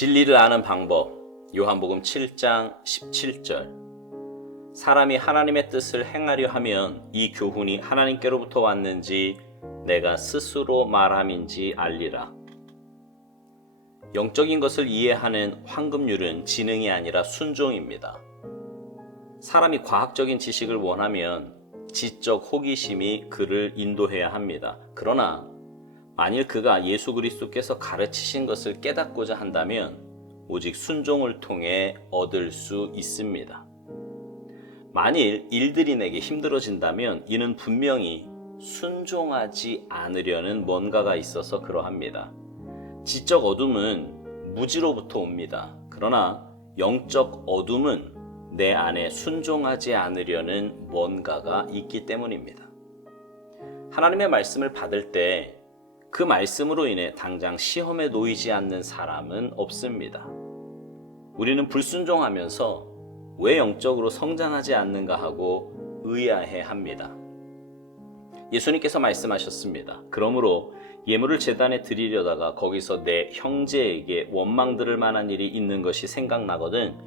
진리를 아는 방법. 요한복음 7장 17절. 사람이 하나님의 뜻을 행하려 하면 이 교훈이 하나님께로부터 왔는지 내가 스스로 말함인지 알리라. 영적인 것을 이해하는 황금률은 지능이 아니라 순종입니다. 사람이 과학적인 지식을 원하면 지적 호기심이 그를 인도해야 합니다. 그러나 만일 그가 예수 그리스도께서 가르치신 것을 깨닫고자 한다면 오직 순종을 통해 얻을 수 있습니다. 만일 일들이 내게 힘들어진다면 이는 분명히 순종하지 않으려는 뭔가가 있어서 그러합니다. 지적 어둠은 무지로부터 옵니다. 그러나 영적 어둠은 내 안에 순종하지 않으려는 뭔가가 있기 때문입니다. 하나님의 말씀을 받을 때 그 말씀으로 인해 당장 시험에 놓이지 않는 사람은 없습니다. 우리는 불순종하면서 왜 영적으로 성장하지 않는가 하고 의아해 합니다. 예수님께서 말씀하셨습니다. 그러므로 예물을 제단에 드리려다가 거기서 내 형제에게 원망 들을 만한 일이 있는 것이 생각나거든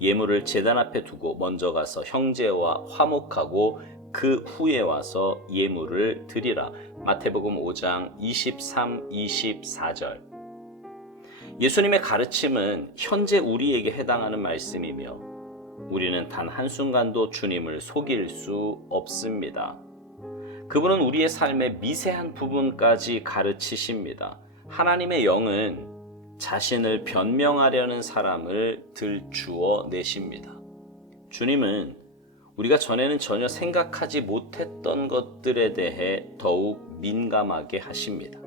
예물을 제단 앞에 두고 먼저 가서 형제와 화목하고 그 후에 와서 예물을 드리라. 마태복음 5장 23, 24절. 예수님의 가르침은 현재 우리에게 해당하는 말씀이며 우리는 단 한순간도 주님을 속일 수 없습니다. 그분은 우리의 삶의 미세한 부분까지 가르치십니다. 하나님의 영은 자신을 변명하려는 사람을 들주어 내십니다. 주님은 우리가 전에는 전혀 생각하지 못했던 것들에 대해 더욱 민감하게 하십니다.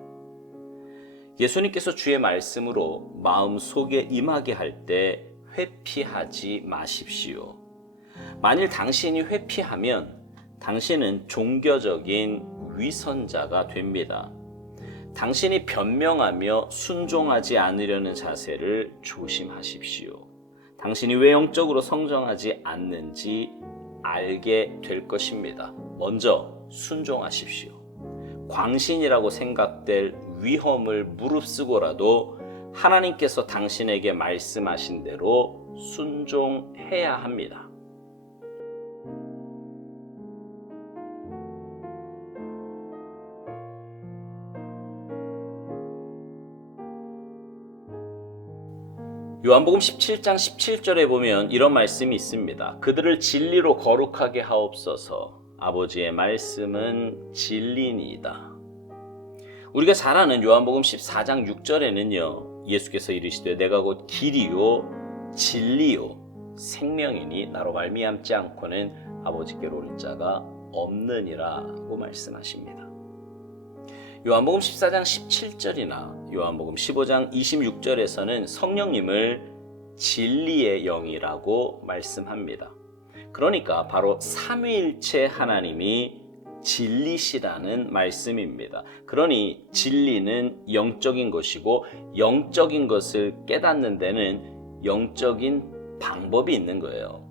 예수님께서 주의 말씀으로 마음속에 임하게 할 때 회피하지 마십시오. 만일 당신이 회피하면 당신은 종교적인 위선자가 됩니다. 당신이 변명하며 순종하지 않으려는 자세를 조심하십시오. 당신이 왜 영적으로 성장하지 않는지 알게 될 것입니다. 먼저 순종하십시오. 광신이라고 생각될 위험을 무릅쓰고라도 하나님께서 당신에게 말씀하신 대로 순종해야 합니다. 요한복음 17장 17절에 보면 이런 말씀이 있습니다. 그들을 진리로 거룩하게 하옵소서. 아버지의 말씀은 진리니이다. 우리가 잘 아는 요한복음 14장 6절에는요. 예수께서 이르시되 내가 곧 길이요 진리요 생명이니 나로 말미암지 않고는 아버지께로 올 자가 없느니라고 말씀하십니다. 요한복음 14장 17절이나 요한복음 15장 26절에서는 성령님을 진리의 영이라고 말씀합니다. 그러니까 바로 삼위일체 하나님이 진리시라는 말씀입니다. 그러니 진리는 영적인 것이고 영적인 것을 깨닫는 데는 영적인 방법이 있는 거예요.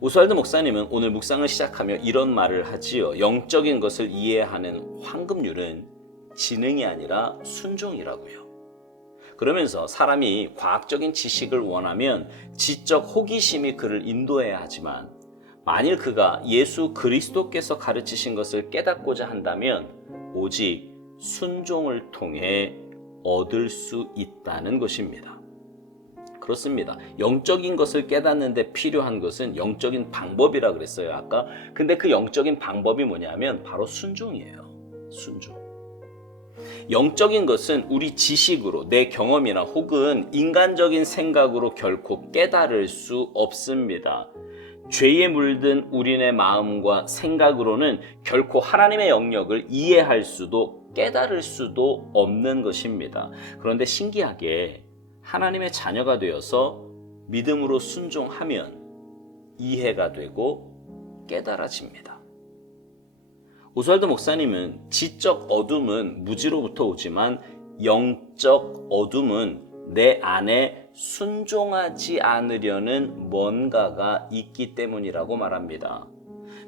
오스왈드 목사님은 오늘 묵상을 시작하며 이런 말을 하지요. 영적인 것을 이해하는 황금률은 지능이 아니라 순종이라고요. 그러면서 사람이 과학적인 지식을 원하면 지적 호기심이 그를 인도해야 하지만 만일 그가 예수 그리스도께서 가르치신 것을 깨닫고자 한다면 오직 순종을 통해 얻을 수 있다는 것입니다. 그렇습니다. 영적인 것을 깨닫는 데 필요한 것은 영적인 방법이라 그랬어요, 아까. 근데 그 영적인 방법이 뭐냐면 바로 순종이에요. 순종. 영적인 것은 우리 지식으로, 내 경험이나 혹은 인간적인 생각으로 결코 깨달을 수 없습니다. 죄에 물든 우리네 마음과 생각으로는 결코 하나님의 영역을 이해할 수도 깨달을 수도 없는 것입니다. 그런데 신기하게 하나님의 자녀가 되어서 믿음으로 순종하면 이해가 되고 깨달아집니다. 오스왈드 목사님은 지적 어둠은 무지로부터 오지만 영적 어둠은 내 안에 순종하지 않으려는 뭔가가 있기 때문이라고 말합니다.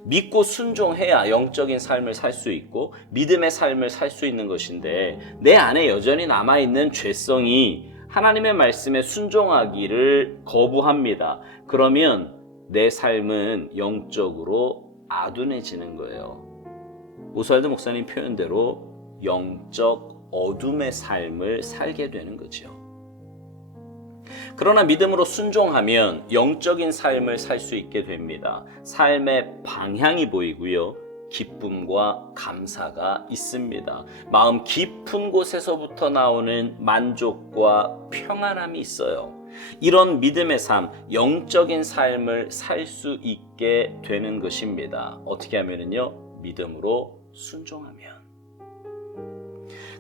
믿고 순종해야 영적인 삶을 살 수 있고 믿음의 삶을 살 수 있는 것인데 내 안에 여전히 남아있는 죄성이 하나님의 말씀에 순종하기를 거부합니다. 그러면 내 삶은 영적으로 아둔해지는 거예요. 오스왈드 목사님 표현대로 영적 어둠의 삶을 살게 되는 거죠. 그러나 믿음으로 순종하면 영적인 삶을 살 수 있게 됩니다. 삶의 방향이 보이고요. 기쁨과 감사가 있습니다. 마음 깊은 곳에서부터 나오는 만족과 평안함이 있어요. 이런 믿음의 삶, 영적인 삶을 살 수 있게 되는 것입니다. 어떻게 하면요? 믿음으로 순종하면.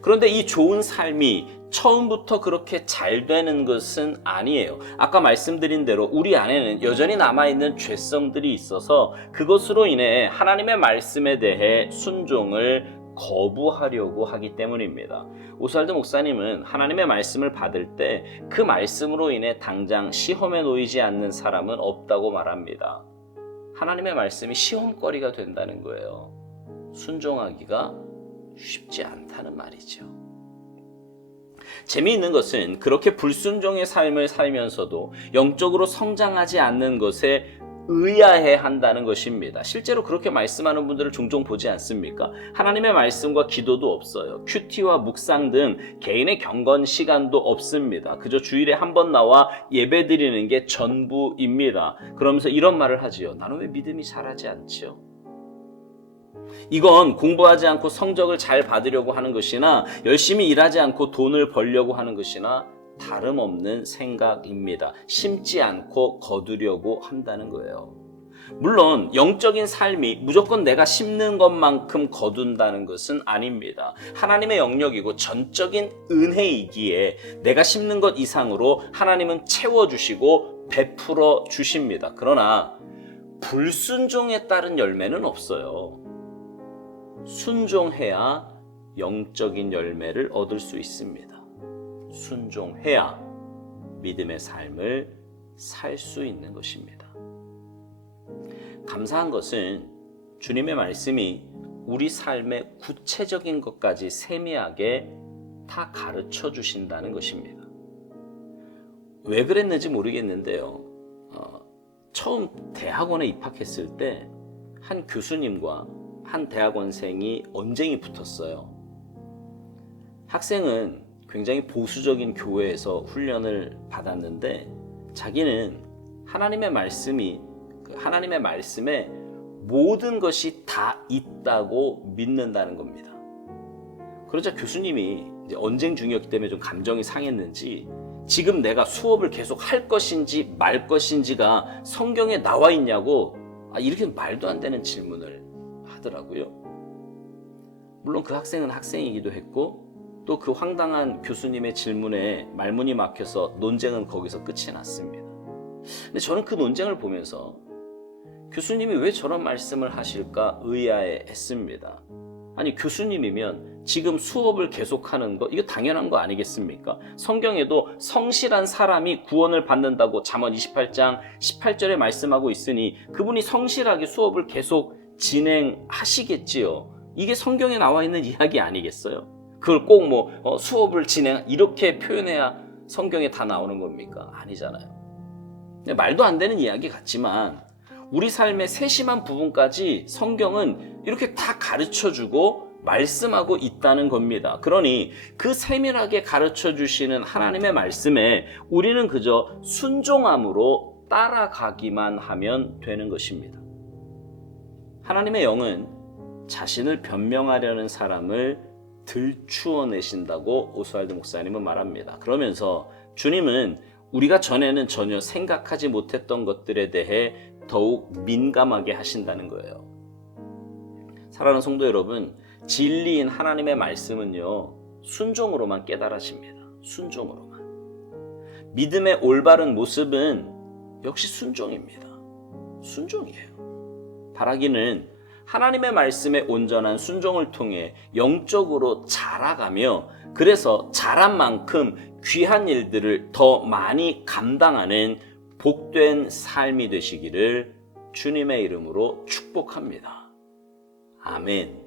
그런데 이 좋은 삶이 처음부터 그렇게 잘 되는 것은 아니에요. 아까 말씀드린 대로 우리 안에는 여전히 남아있는 죄성들이 있어서 그것으로 인해 하나님의 말씀에 대해 순종을 거부하려고 하기 때문입니다. 오스왈드 목사님은 하나님의 말씀을 받을 때 그 말씀으로 인해 당장 시험에 놓이지 않는 사람은 없다고 말합니다. 하나님의 말씀이 시험거리가 된다는 거예요. 순종하기가 쉽지 않다는 말이죠. 재미있는 것은 그렇게 불순종의 삶을 살면서도 영적으로 성장하지 않는 것에 의아해 한다는 것입니다. 실제로 그렇게 말씀하는 분들을 종종 보지 않습니까? 하나님의 말씀과 기도도 없어요. 큐티와 묵상 등 개인의 경건 시간도 없습니다. 그저 주일에 한 번 나와 예배 드리는 게 전부입니다. 그러면서 이런 말을 하지요. 나는 왜 믿음이 자라지 않지요? 이건 공부하지 않고 성적을 잘 받으려고 하는 것이나 열심히 일하지 않고 돈을 벌려고 하는 것이나 다름없는 생각입니다. 심지 않고 거두려고 한다는 거예요. 물론 영적인 삶이 무조건 내가 심는 것만큼 거둔다는 것은 아닙니다. 하나님의 영역이고 전적인 은혜이기에 내가 심는 것 이상으로 하나님은 채워주시고 베풀어 주십니다. 그러나 불순종에 따른 열매는 없어요. 순종해야 영적인 열매를 얻을 수 있습니다. 순종해야 믿음의 삶을 살 수 있는 것입니다. 감사한 것은 주님의 말씀이 우리 삶의 구체적인 것까지 세미하게 다 가르쳐 주신다는 것입니다. 왜 그랬는지 모르겠는데요. 처음 대학원에 입학했을 때 한 교수님과 한 대학원생이 언쟁이 붙었어요. 학생은 굉장히 보수적인 교회에서 훈련을 받았는데 자기는 하나님의 말씀에 모든 것이 다 있다고 믿는다는 겁니다. 그러자 교수님이 이제 언쟁 중이었기 때문에 좀 감정이 상했는지 지금 내가 수업을 계속 할 것인지 말 것인지가 성경에 나와 있냐고 이렇게 말도 안 되는 질문을 하더라고요. 물론 그 학생은 학생이기도 했고 또 그 황당한 교수님의 질문에 말문이 막혀서 논쟁은 거기서 끝이 났습니다. 근데 저는 그 논쟁을 보면서 교수님이 왜 저런 말씀을 하실까 의아해했습니다. 아니 교수님이면 지금 수업을 계속하는 거 이거 당연한 거 아니겠습니까? 성경에도 성실한 사람이 구원을 받는다고 잠언 28장 18절에 말씀하고 있으니 그분이 성실하게 수업을 계속 진행하시겠지요. 이게 성경에 나와 있는 이야기 아니겠어요? 그걸 꼭 수업을 이렇게 표현해야 성경에 다 나오는 겁니까? 아니잖아요. 말도 안 되는 이야기 같지만 우리 삶의 세심한 부분까지 성경은 이렇게 다 가르쳐주고 말씀하고 있다는 겁니다. 그러니 그 세밀하게 가르쳐 주시는 하나님의 말씀에 우리는 그저 순종함으로 따라가기만 하면 되는 것입니다. 하나님의 영은 자신을 변명하려는 사람을 들추어내신다고 오스왈드 목사님은 말합니다. 그러면서 주님은 우리가 전에는 전혀 생각하지 못했던 것들에 대해 더욱 민감하게 하신다는 거예요. 사랑하는 성도 여러분, 진리인 하나님의 말씀은요, 순종으로만 깨달아집니다. 순종으로만. 믿음의 올바른 모습은 역시 순종입니다. 순종이에요. 바라기는 하나님의 말씀에 온전한 순종을 통해 영적으로 자라가며 그래서 자란 만큼 귀한 일들을 더 많이 감당하는 복된 삶이 되시기를 주님의 이름으로 축복합니다. 아멘.